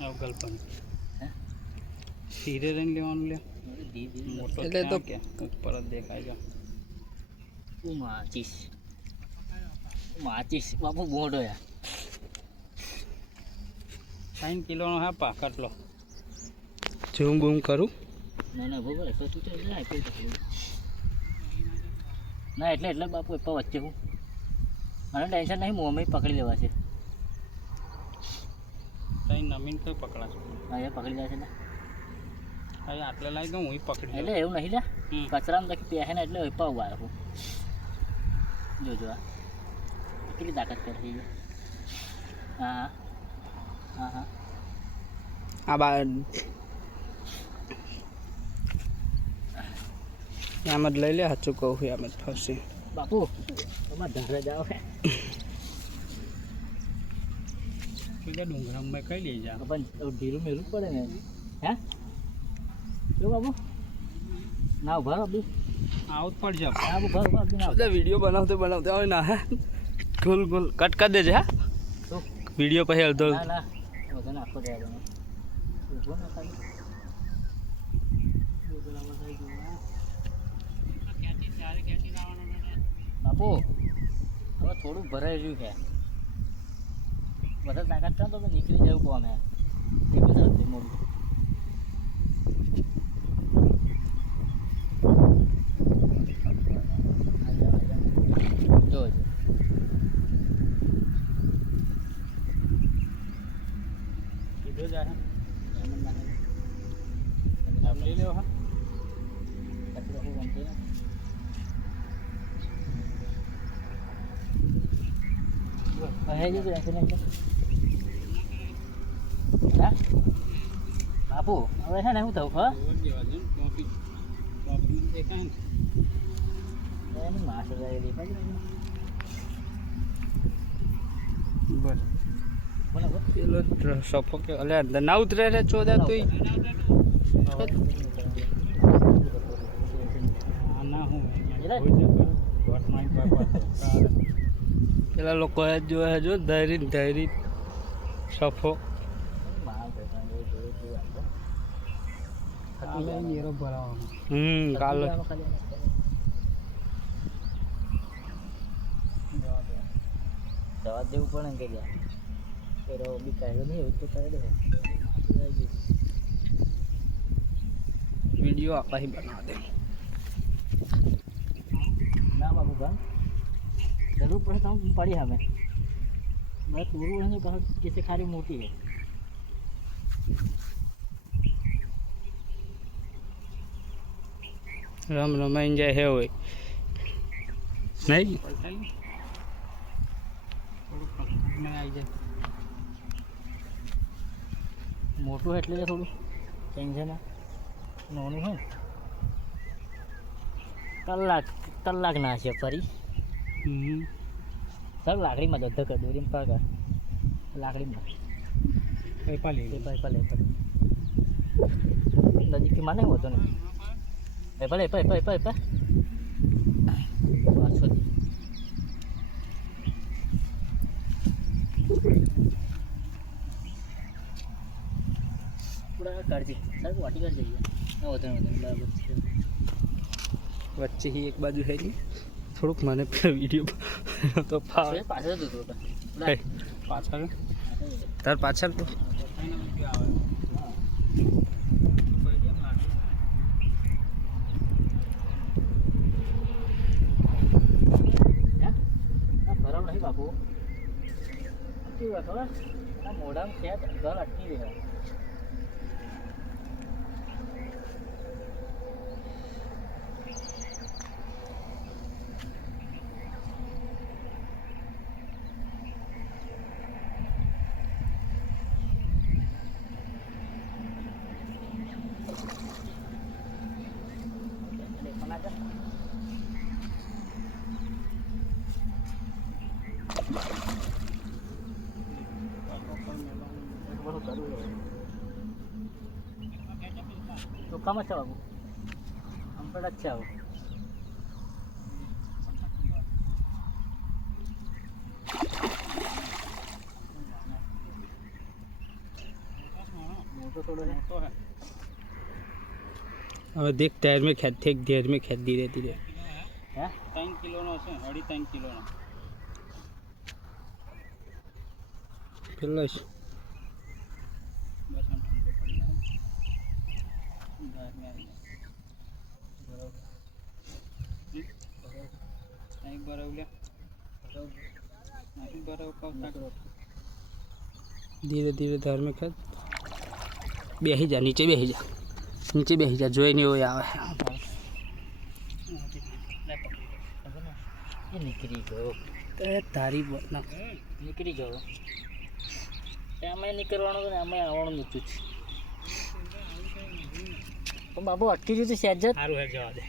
ગલપન સીરે રહીને લેવાનું લે મોટો એટલે તો કે ઉપર જ દેખાય છે. હું માચીસ બાપુ મોટો યાર 3 કિલોનો હા પાકટ લો ઝૂમ બૂમ કરું ના બરોબર તો તું તો જાય કોઈ તકલીફ ના એટલે બાપુ એ વચ્ચે હું મને ટેન્શન નહીં મોમે પકડી લેવા છે. તઈ નમીન કોઈ પકડાશે હા એ પકડી જાય છે ને અહીં આટલે લાવી દઉં હું પકડી એટલે એવું નહીં લે કચરામાં તક પહેરે ને એટલે પાવ આવ્યો જોજો આ કેટલી તાકાત કરી છે. હા હા હા આ બા આમ જ લઈ લે સાચું કહું છું આમ જ ફરશે બાપુ તમારે ધારે જાઓ હે ડુંગરામાં કઈ લઈ જા પણ ઢીલું મેલું પડે ને હે શું બાબુ ના ઉભા રહો બી આવું જ પડશે હા ઉભા વિડીયો બનાવતે હવે ના હે ગોલ ગોલ કટ કરી દેજે હા વિડીયો પછી અડધો ના ના વધુ નાખો જાય ઉભો ના ખાલી બાપુ હવે થોડું ભરાઈ રહ્યું છે બધા તાકાત કરો તો નીકળી જવું પડે એવું થશે મોડું જો કીધું જાય લઈ લેવો હા બાપુ હવે છે ને શું થયું ખબર દેખાય ને એની માસ દેખાય બસ બરાબર પેલો સફો કે અલે ના ઉતરે રે ચોદા તું ના હું પેલા લોકો જોવે જો ધૈર્ય સફો કાલે જવા દેવું પડે કે યાર pero બી કાઢ્યો નહીં એવું તો કાઢે વિડીયો આપા બના દે ના બાબુ ભાઈ જરૂર પડે તો પડી હમે मैं पूरू नहीं बहुत किसी खारी मोटी है રામ રમાઈને જાય હે હોય નહીં મોટું એટલે થોડું ટેન્શન નાનું હોય કલાક ના છે ફરી સર લાકડીમાં ધક્કા દોરીને પાકા લાકડીમાં પૈપા લે નજીકથી માને હોતો ને પૈપા પાછોથી પૂરા કાઢજે સર વાટી કાઢ જઈએ વધે બરાબર છે વચ્ચે ही एक बाजू है नहीं થોડુંક મને વિડીયો તો પાછળ પાછળ તાર પાછળ તો બરાબર નહીં બાપુ કેવું ખબર મોઢામાં છે ઘર અટકી રહ્યા तो कम अच्छा बाबू हम पर अच्छा हो મોટો થોડો है મોટો હે હવે દેખ ટાયર में खेद थे धीरे में खेद धीरे धीरे है 3 કિલોનો છે 3.5 કિલોનો પેલો બસ આમ ઠંડો પડી જાય બહાર આવી નહીં બરાબર લે નહીં બરાબર પાવ धीरे धीरे ધાર में खेद બેહી જા નીચે બેહી જા જોઈ નહીં હોય આવે ये निकली गयो એ તારી ના નીકળી ગયો એમાં નીકળવાનું ને એમાં આવવાનું નહોતું જ પણ બાબુ અટકી ગયું હતું સહેજ જ સારું હે જવા દે